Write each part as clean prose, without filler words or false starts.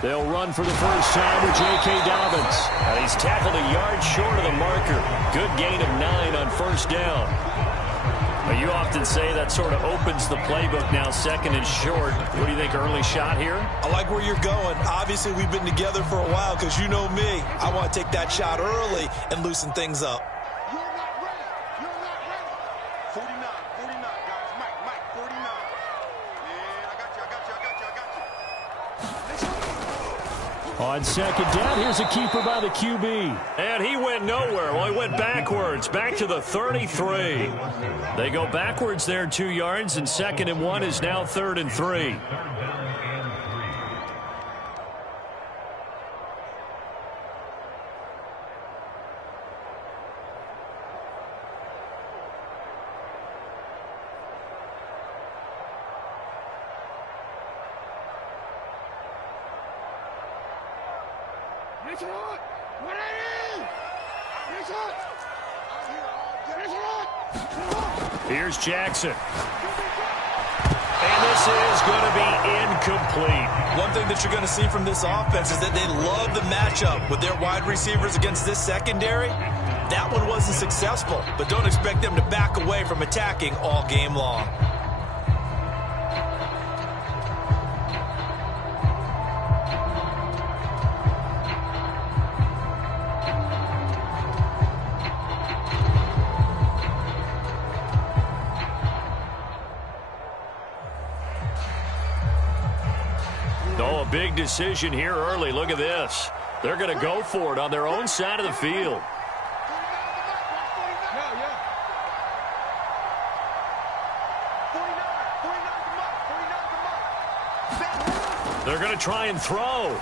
They'll run for the first time with J.K. Dobbins. And he's tackled a yard short of the marker. Good gain of 9 on first down. But you often say that sort of opens the playbook now, second and short. What do you think, early shot here? I like where you're going. Obviously, we've been together for a while because you know me. I want to take that shot early and loosen things up. You're not ready. You're not ready. 49, guys. Mike, 49. Yeah, I got you. On second down, here's a keeper by the QB. And he went nowhere. Well, he went backwards, back to the 33. They go backwards there 2 yards, and 2nd and 1 is now 3rd and 3. Here's Jackson. And this is going to be incomplete. One thing that you're going to see from this offense is that they love the matchup with their wide receivers against this secondary. That one wasn't successful, but don't expect them to back away from attacking all game long. Oh, a big decision here early. Look at this. They're going to go for it on their own side of the field. They're going to try and throw.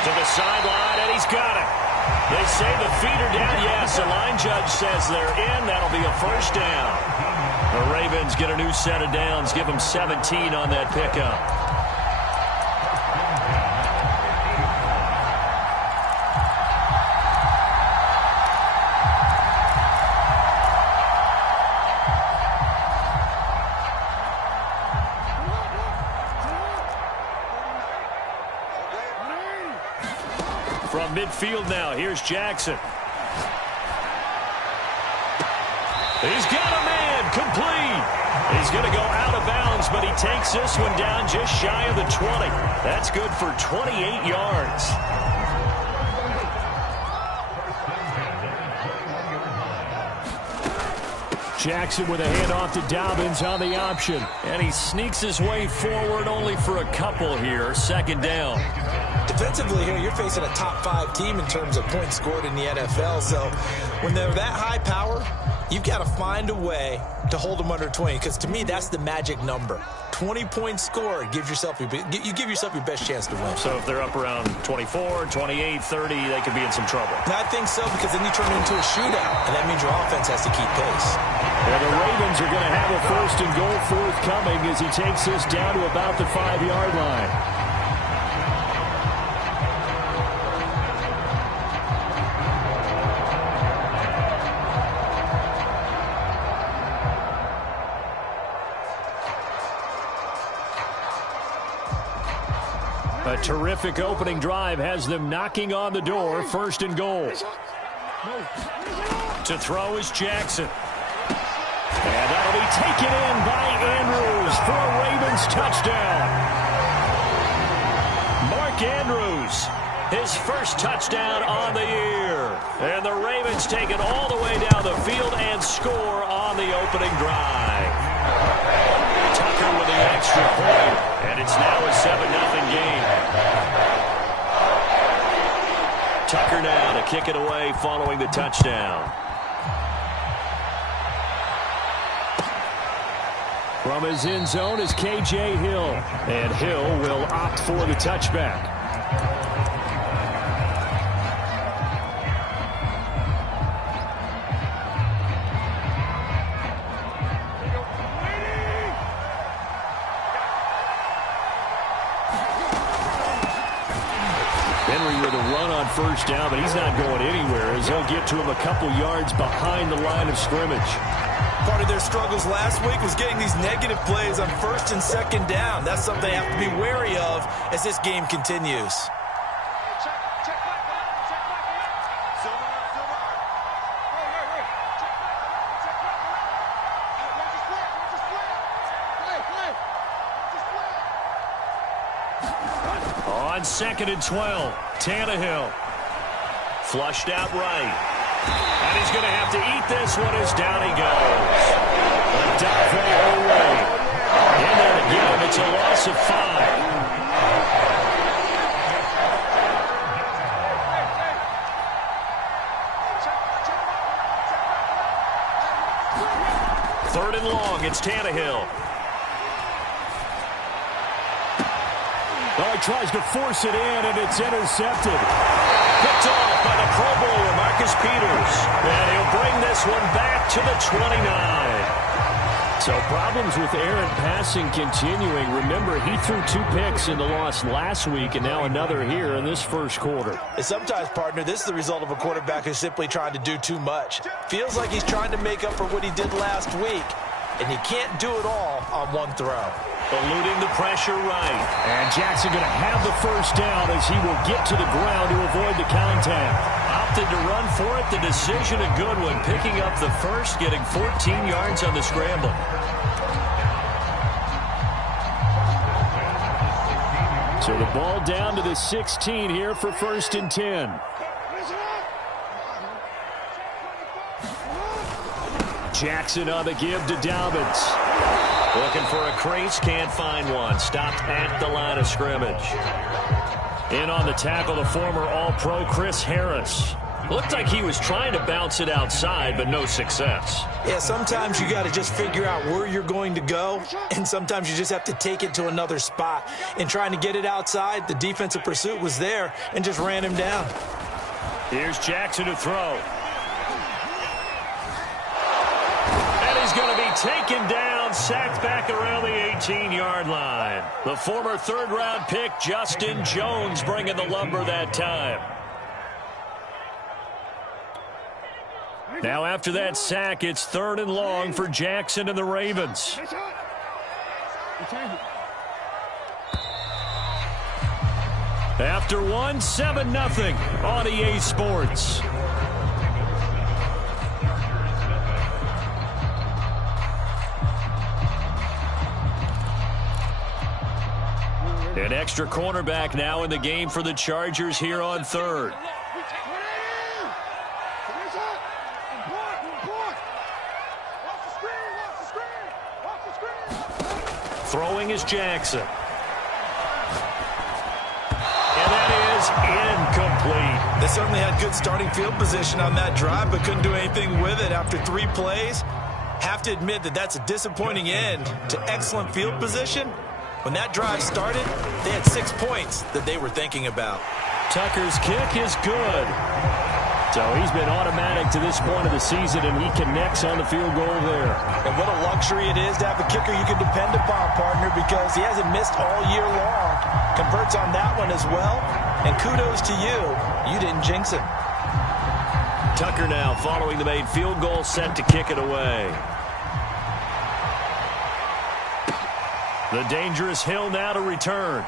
To the sideline, and he's got it. They say the feet are down. Yes, the line judge says they're in. That'll be a first down. The Ravens get a new set of downs. Give them 17 on that pickup. From midfield now, here's Jackson. He's got a man, complete. He's going to go out of bounds, but he takes this one down just shy of the 20. That's good for 28 yards. Jackson with a handoff to Dobbins on the option. And he sneaks his way forward only for a couple here. 2nd down. Defensively here, you're facing a top 5 team in terms of points scored in the NFL. So when they're that high power, you've got to find a way to hold them under 20. Because to me, that's the magic number. 20 points scored gives yourself you give yourself your best chance to win. So if they're up around 24, 28, 30, they could be in some trouble. And I think so, because then you turn it into a shootout, and that means your offense has to keep pace. And the Ravens are going to have a 1st and goal forthcoming as he takes this down to about the 5-yard line. A terrific opening drive has them knocking on the door. 1st and goal. To throw is Jackson. And that'll be taken in by Andrews for a Ravens touchdown. Mark Andrews, his first touchdown on the year. And the Ravens take it all the way down the field and score on the opening drive. Tucker with the extra point, and it's now a 7-0 game. Tucker now to kick it away following the touchdown. From his end zone is K.J. Hill. And Hill will opt for the touchback. Henry with a run on first down, but he's not going anywhere as they'll get to him a couple yards behind the line of scrimmage. Part of their struggles last week was getting these negative plays on first and second down. That's something they have to be wary of as this game continues. On 2nd and 12, Tannehill. Flushed out right. And he's going to have to eat this one as down he goes. Odafe Oweh in there to get him. It's a loss of 5. Third and long, it's Tannehill. Oh, he tries to force it in, and it's intercepted. Picked off by the Pro Bowler, Marcus Peters. And he'll bring this one back to the 29. So problems with errant passing continuing. Remember, he threw 2 picks in the loss last week, and now another here in this first quarter. And sometimes, partner, this is the result of a quarterback who's simply trying to do too much. Feels like he's trying to make up for what he did last week, and he can't do it all on one throw. Eluding the pressure right. And Jackson going to have the first down as he will get to the ground to avoid the contact. Opted to run for it. The decision a good one. Picking up the first, getting 14 yards on the scramble. So the ball down to the 16 here for 1st and 10. Jackson on the give to Dobbins. Looking for a crease, can't find one. Stopped at the line of scrimmage. In on the tackle, the former All-Pro Chris Harris. Looked like he was trying to bounce it outside, but no success. Yeah, sometimes you got to just figure out where you're going to go, and sometimes you just have to take it to another spot. In trying to get it outside, the defensive pursuit was there and just ran him down. Here's Jackson to throw. And he's going to be taken down, sacked back around the 18-yard line. The former third-round pick, Justin Jones, bringing the lumber that time. Now after that sack, it's 3rd and long for Jackson and the Ravens. After one, 7-0 on EA Sports. An extra cornerback now in the game for the Chargers here on 3rd. Throwing is Jackson. And that is incomplete. They certainly had good starting field position on that drive, but couldn't do anything with it after 3 plays. Have to admit that that's a disappointing end to excellent field position. When that drive started, they had 6 points that they were thinking about. Tucker's kick is good. So he's been automatic to this point of the season, and he connects on the field goal there. And what a luxury it is to have a kicker you can depend upon, partner, because he hasn't missed all year long. Converts on that one as well. And kudos to you. You didn't jinx him. Tucker now following the made field goal, set to kick it away. The dangerous Hill now to return.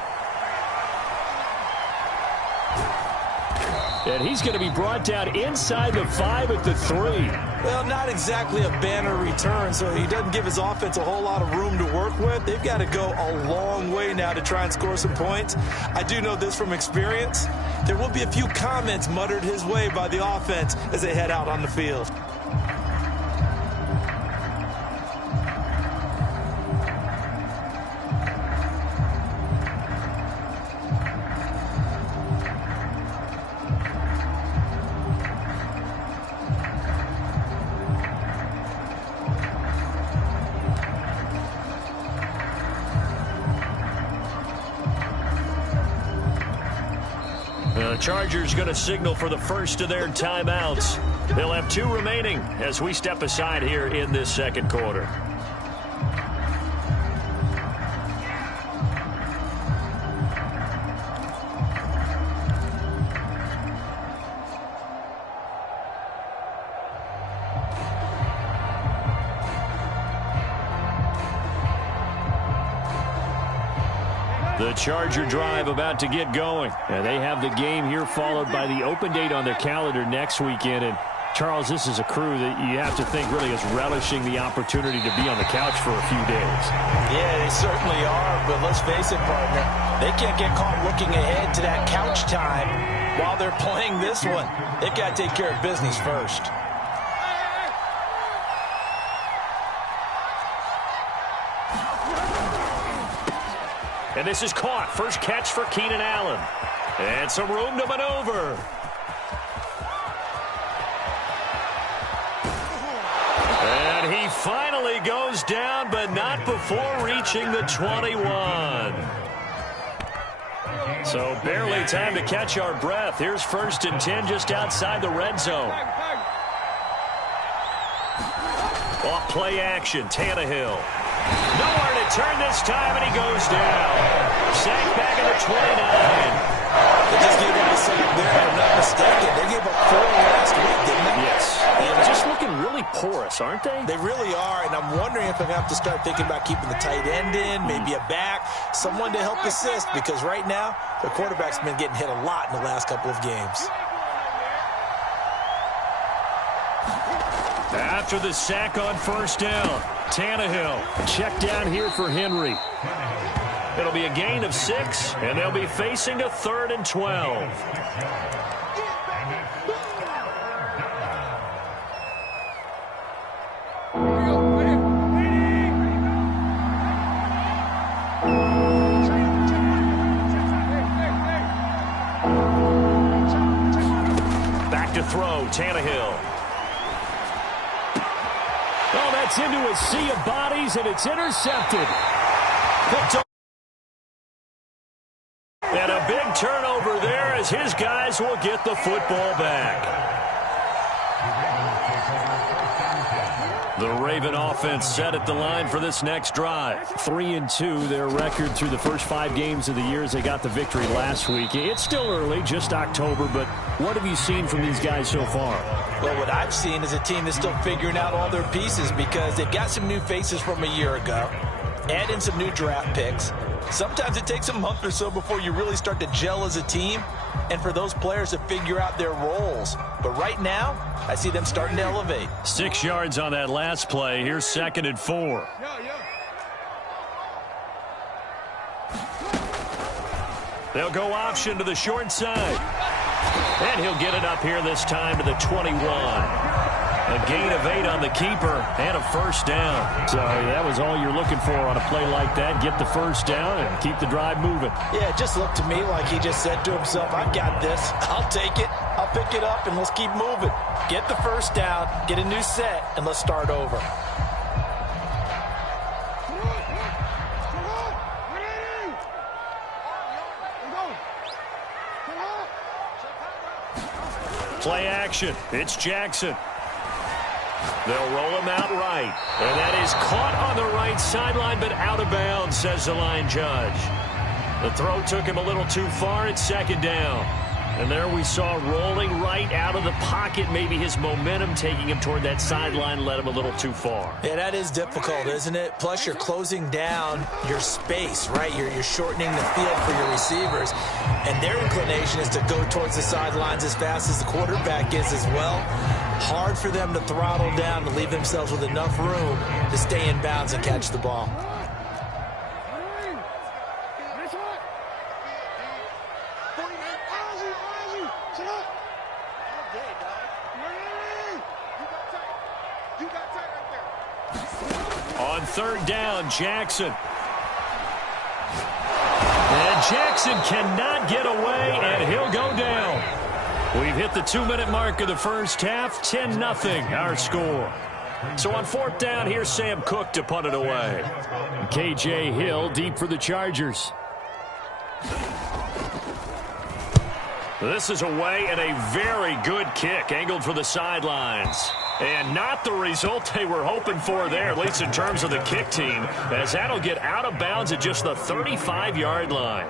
And he's going to be brought down inside the 5 at the 3. Well, not exactly a banner return, so he doesn't give his offense a whole lot of room to work with. They've got to go a long way now to try and score some points. I do know this from experience. There will be a few comments muttered his way by the offense as they head out on the field. The Chargers going to signal for the first of their timeouts. They'll have 2 remaining as we step aside here in this second quarter. The Charger drive about to get going. And they have the game here followed by the open date on their calendar next weekend. And Charles, this is a crew that you have to think really is relishing the opportunity to be on the couch for a few days. Yeah, they certainly are. But let's face it, partner, they can't get caught looking ahead to that couch time while they're playing this one. They've got to take care of business first. And this is caught. First catch for Keenan Allen. And some room to maneuver. And he finally goes down, but not before reaching the 21. So barely time to catch our breath. Here's 1st and 10 just outside the red zone. Off play action, Tannehill. Nowhere to turn this time, and he goes down. Sacked back at the 29. They just gave up a sack there, if I'm not mistaken. They gave up 4 last week, didn't they? Yes. And just looking really porous, aren't they? They really are, and I'm wondering if I'm going to have to start thinking about keeping the tight end in, maybe a back, someone to help assist, because right now, the quarterback's been getting hit a lot in the last couple of games. After the sack on 1st down, Tannehill. Check down here for Henry. It'll be a gain of 6, and they'll be facing a 3rd and 12. Back to throw, Tannehill. Oh, that's into a sea of bodies, and it's intercepted. And a big turnover there as his guys will get the football back. The Raven offense set at the line for this next drive. 3-2, their record through the first 5 games of the year as they got the victory last week. It's still early, just October, but what have you seen from these guys so far? Well, what I've seen is a team that's still figuring out all their pieces because they've got some new faces from a year ago, add in some new draft picks. Sometimes it takes a month or so before you really start to gel as a team and for those players to figure out their roles. But right now, I see them starting to elevate. 6 yards on that last play. Here's 2nd and 4. They'll go option to the short side. And he'll get it up here this time to the 21. A gain of 8 on the keeper and a 1st down. So that was all you're looking for on a play like that. Get the 1st down and keep the drive moving. Yeah, it just looked to me like he just said to himself, I've got this. I'll take it. I'll pick it up, and let's keep moving. Get the 1st down, get a new set, and let's start over. Play action. It's Jackson. They'll roll him out right. And that is caught on the right sideline, but out of bounds, says the line judge. The throw took him a little too far. It's 2nd down. And there we saw rolling right out of the pocket. Maybe his momentum taking him toward that sideline led him a little too far. Yeah, that is difficult, isn't it? Plus, you're closing down your space, right? You're shortening the field for your receivers. And their inclination is to go towards the sidelines as fast as the quarterback is as well. Hard for them to throttle down and leave themselves with enough room to stay in bounds and catch the ball. On 3rd down, Jackson. And Jackson cannot get away, and he'll go down. We've hit the 2-minute mark of the first half. 10-0 our score. So on 4th down, here's Sam Cook to punt it away. KJ Hill deep for the Chargers. This is away and a very good kick angled for the sidelines. And not the result they were hoping for there, at least in terms of the kick team, as that'll get out of bounds at just the 35-yard line.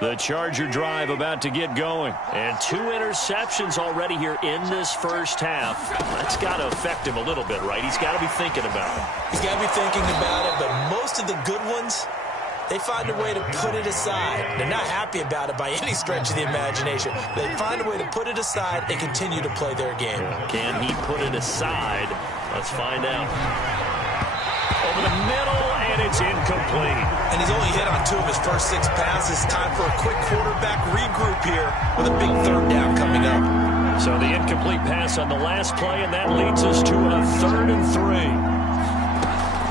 The Charger drive about to get going. And 2 interceptions already here in this first half. That's got to affect him a little bit, right? He's got to be thinking about it. He's got to be thinking about it, but most of the good ones, they find a way to put it aside. They're not happy about it by any stretch of the imagination. They find a way to put it aside and continue to play their game. Can he put it aside? Let's find out. Over the middle, and it's incomplete. And he's only hit on 2 of his first 6 passes. Time for a quick quarterback regroup here with a big 3rd down coming up. So the incomplete pass on the last play, and that leads us to a 3rd and 3.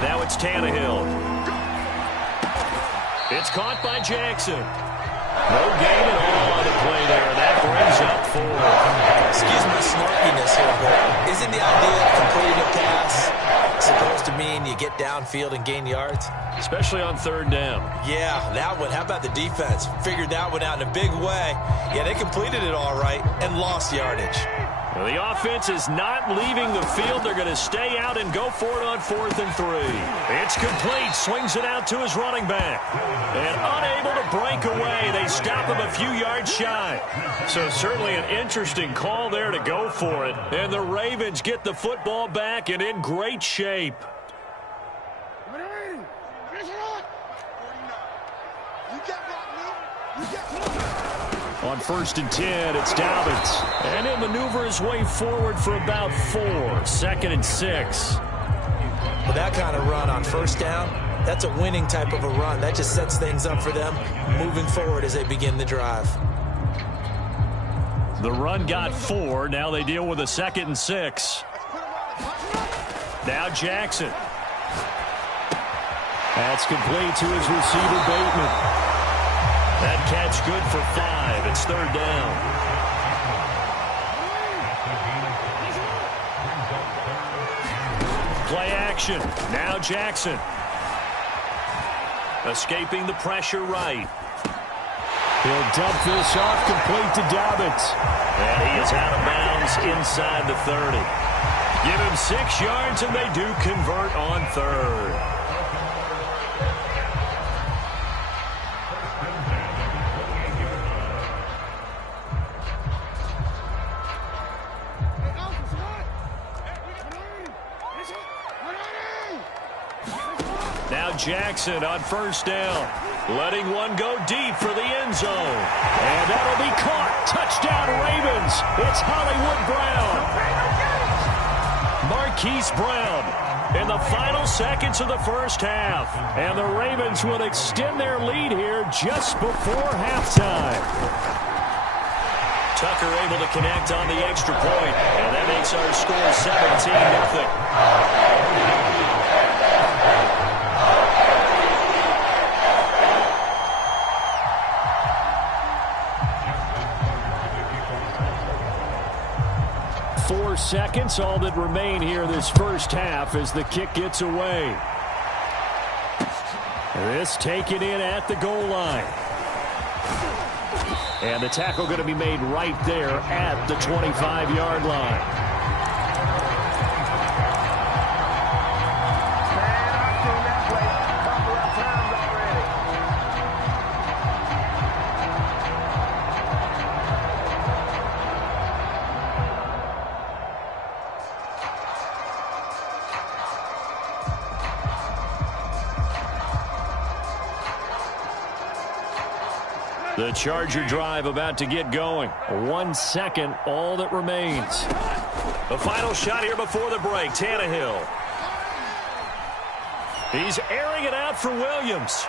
Now it's Tannehill. It's caught by Jackson. No gain at all on the play there. That brings up 4. Excuse my snarkiness here, but isn't the idea of completing a pass supposed to mean you get downfield and gain yards? Especially on 3rd down. Yeah, that one. How about the defense? Figured that one out in a big way. Yeah, they completed it all right and lost yardage. Well, the offense is not leaving the field. They're going to stay out and go for it on 4th and 3. It's complete. Swings it out to his running back. And unable to break away. They stop him a few yards shy. So certainly an interesting call there to go for it. And the Ravens get the football back and in great shape. On 1st and 10, it's Dobbins. And he'll maneuver his way forward for about 4. 2nd and 6. Well, that kind of run on 1st down, that's a winning type of a run. That just sets things up for them moving forward as they begin the drive. The run got 4. Now they deal with a 2nd and 6. Now Jackson. That's complete to his receiver, Bateman. That catch good for 5. It's 3rd down. Play action. Now Jackson. Escaping the pressure right. He'll dump this off complete to Dobbins. And he is out of bounds inside the 30. Give him 6 yards and they do convert on 3rd. Now Jackson on 1st down. Letting one go deep for the end zone. And that'll be caught. Touchdown Ravens. It's Hollywood Brown. Marquise Brown in the final seconds of the 1st half. And the Ravens will extend their lead here just before halftime. Tucker able to connect on the extra point. And that makes our score 17-0. 4 seconds, all that remain here this 1st half as the kick gets away. This taken in at the goal line. And the tackle going to be made right there at the 25-yard line. The Charger drive about to get going. 1 second, all that remains. The final shot here before the break. Tannehill. He's airing it out for Williams.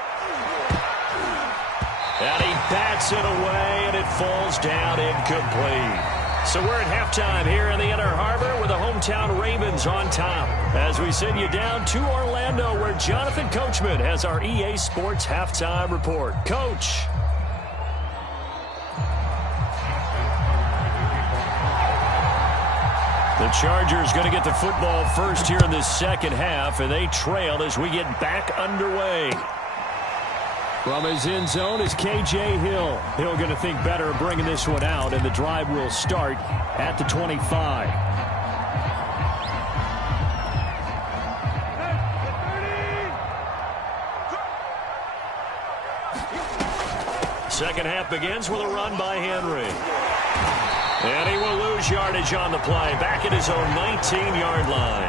And he bats it away, and it falls down incomplete. So we're at halftime here in the Inner Harbor with the hometown Ravens on top. As we send you down to Orlando, where Jonathan Coachman has our EA Sports halftime report. Coach. The Chargers going to get the football first here in this 2nd half, and they trail as we get back underway. From his end zone is K.J. Hill. Hill going to think better of bringing this one out, and the drive will start at the 25. Second half begins with a run by Henry. And he will lose yardage on the play, back at his own 19-yard line.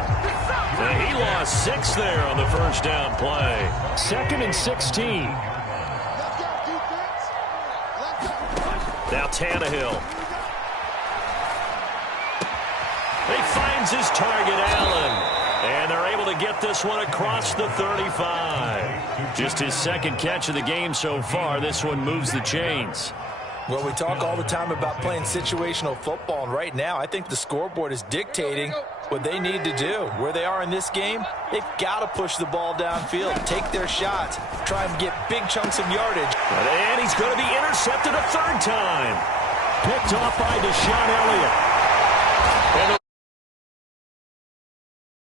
And he lost 6 there on the first down play. 2nd and 16. Now Tannehill. He finds his target, Allen. And they're able to get this one across the 35. Just his 2nd catch of the game so far. This one moves the chains. Well, we talk all the time about playing situational football, and right now I think the scoreboard is dictating what they need to do. Where they are in this game, they've got to push the ball downfield, take their shots, try and get big chunks of yardage. And he's going to be intercepted a 3rd time. Picked off by Deshaun Elliott.